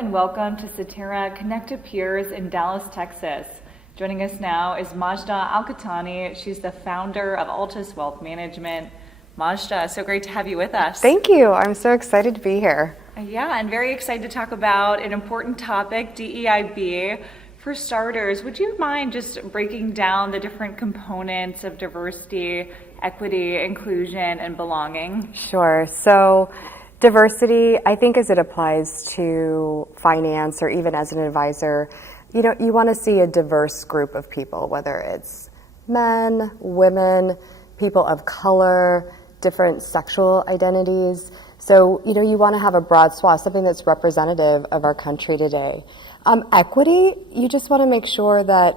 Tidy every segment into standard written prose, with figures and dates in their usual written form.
and welcome to Cetera Connect to Peers in Dallas, Texas. Joining us now is Majdah alQuhtani. She's the founder of Altus Wealth Management. Majdah, so great to have you with us. Thank you. I'm so excited to be here. Yeah, and very excited to talk about an important topic, DEIB. For starters, would you mind just breaking down the different components of diversity, equity, inclusion, and belonging? Sure. So diversity, I think as it applies to finance or even as an advisor, you want to see a diverse group of people, whether it's men, women, people of color, different sexual identities. So, you want to have a broad swath, something that's representative of our country today. Equity, you just want to make sure that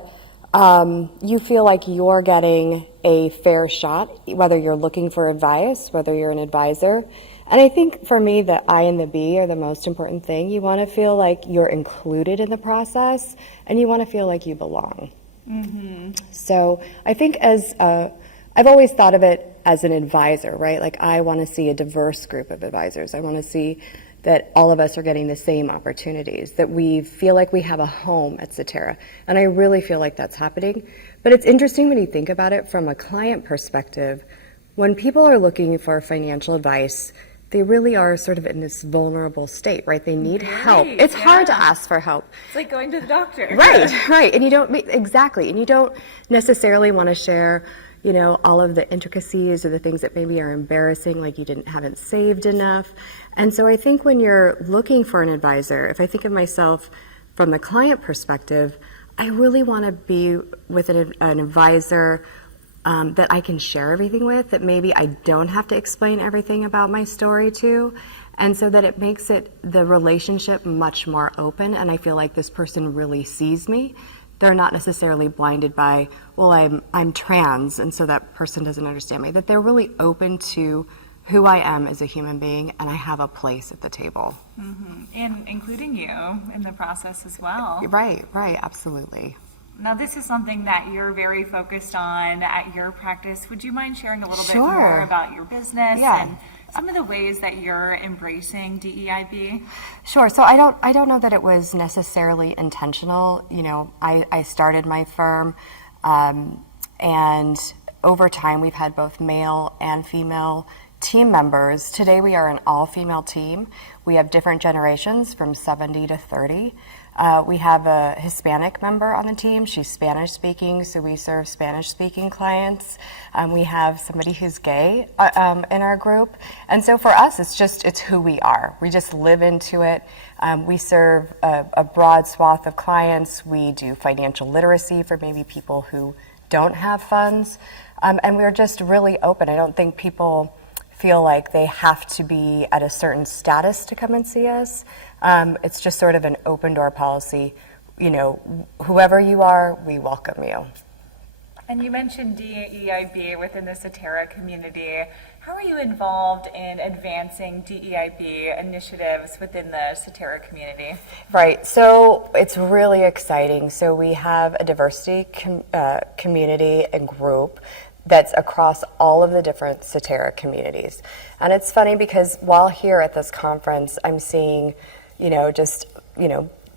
you feel like you're getting a fair shot, whether you're looking for advice, whether you're an advisor. And I think for me, the I and the B are the most important thing. You want to feel like you're included in the process, and you want to feel like you belong. Mm-hmm. So I think I've always thought of it as an advisor, right? Like I want to see a diverse group of advisors. I want to see that all of us are getting the same opportunities, that we feel like we have a home at Cetera. And I really feel like that's happening. But it's interesting when you think about it from a client perspective. When people are looking for financial advice, they really are sort of in this vulnerable state, right? They need help. It's hard to ask for help. It's like going to the doctor. Right. And you don't, exactly. And you don't necessarily want to share all of the intricacies or the things that maybe are embarrassing, like you haven't saved enough. And so I think when you're looking for an advisor, if I think of myself from the client perspective, I really want to be with an advisor that I can share everything with, that maybe I don't have to explain everything about my story to. And so that it makes the relationship much more open, and I feel like this person really sees me. They're not necessarily blinded by, well, I'm trans, and so that person doesn't understand me. That they're really open to who I am as a human being, and I have a place at the table. Mm-hmm. And including you in the process as well. Right, absolutely. Now, this is something that you're very focused on at your practice. Would you mind sharing a little bit Sure. more about your business Yeah. and some of the ways that you're embracing DEIB? Sure. So I don't know that it was necessarily intentional. I started my firm, and over time we've had both male and female team members. Today we are an all-female team. We have different generations from 70 to 30. We have a Hispanic member on the team. She's Spanish speaking, so we serve Spanish speaking clients. We have somebody who's gay in our group. And so for us, it's who we are. We just live into it. We serve a broad swath of clients. We do financial literacy for maybe people who don't have funds. And we're just really open. I don't think people feel like they have to be at a certain status to come and see us. It's just sort of an open door policy. Whoever you are, we welcome you. And you mentioned DEIB within the Cetera community. How are you involved in advancing DEIB initiatives within the Cetera community? Right, so it's really exciting. So we have a diversity community and group that's across all of the different Cetera communities. And it's funny because while here at this conference, I'm seeing,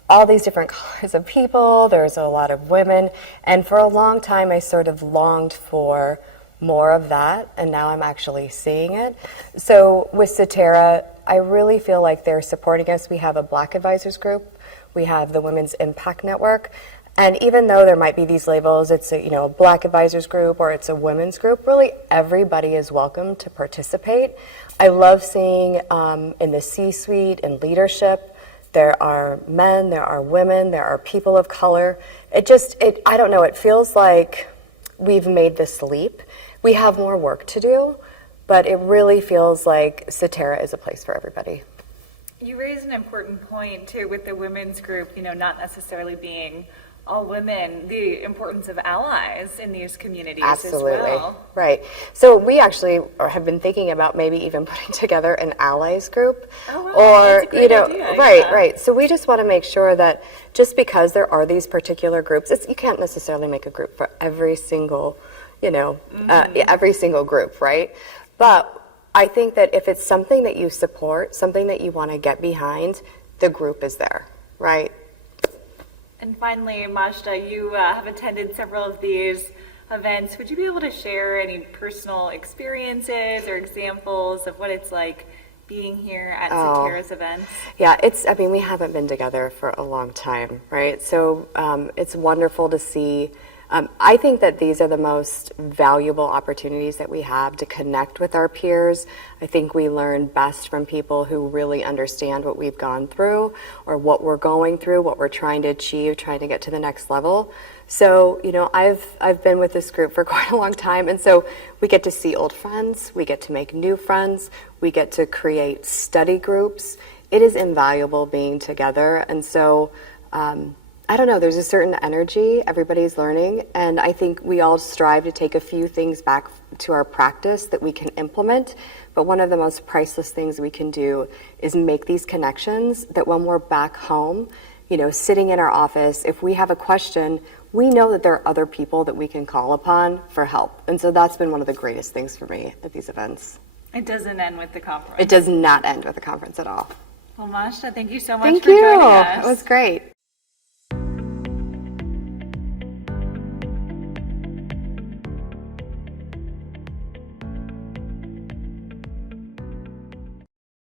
all these different colors of people. There's a lot of women. And for a long time, I sort of longed for more of that, and now I'm actually seeing it. So with Cetera, I really feel like they're supporting us. We have a Black Advisors group. We have the Women's Impact Network. And even though there might be these labels, it's a Black Advisors group or it's a women's group, really everybody is welcome to participate. I love seeing in the C-suite and leadership, there are men, there are women, there are people of color. I don't know, it feels like we've made this leap. We have more work to do, but it really feels like Cetera is a place for everybody. You raise an important point too with the women's group, not necessarily being all women, the importance of allies in these communities. Absolutely. As well. Right. So we actually have been thinking about maybe even putting together an allies group. Oh, wow. That's a great idea. Right. So we just want to make sure that just because there are these particular groups, you can't necessarily make a group for every single, every single group, right? But I think that if it's something that you support, something that you want to get behind, the group is there. Right. And finally, Majdah, you have attended several of these events. Would you be able to share any personal experiences or examples of what it's like being here at Satara's events? Yeah, we haven't been together for a long time, right? So it's wonderful to see. I think that these are the most valuable opportunities that we have to connect with our peers. I think we learn best from people who really understand what we've gone through or what we're going through, what we're trying to achieve, trying to get to the next level. So, I've been with this group for quite a long time, and so we get to see old friends, we get to make new friends, we get to create study groups. It is invaluable being together, and so I don't know, there's a certain energy, everybody's learning, and I think we all strive to take a few things back to our practice that we can implement, but one of the most priceless things we can do is make these connections that when we're back home, sitting in our office, if we have a question, we know that there are other people that we can call upon for help. And so that's been one of the greatest things for me at these events. It doesn't end with the conference. It does not end with the conference at all. Well, Majdah, thank you so much Thank for you. joining us. It was great.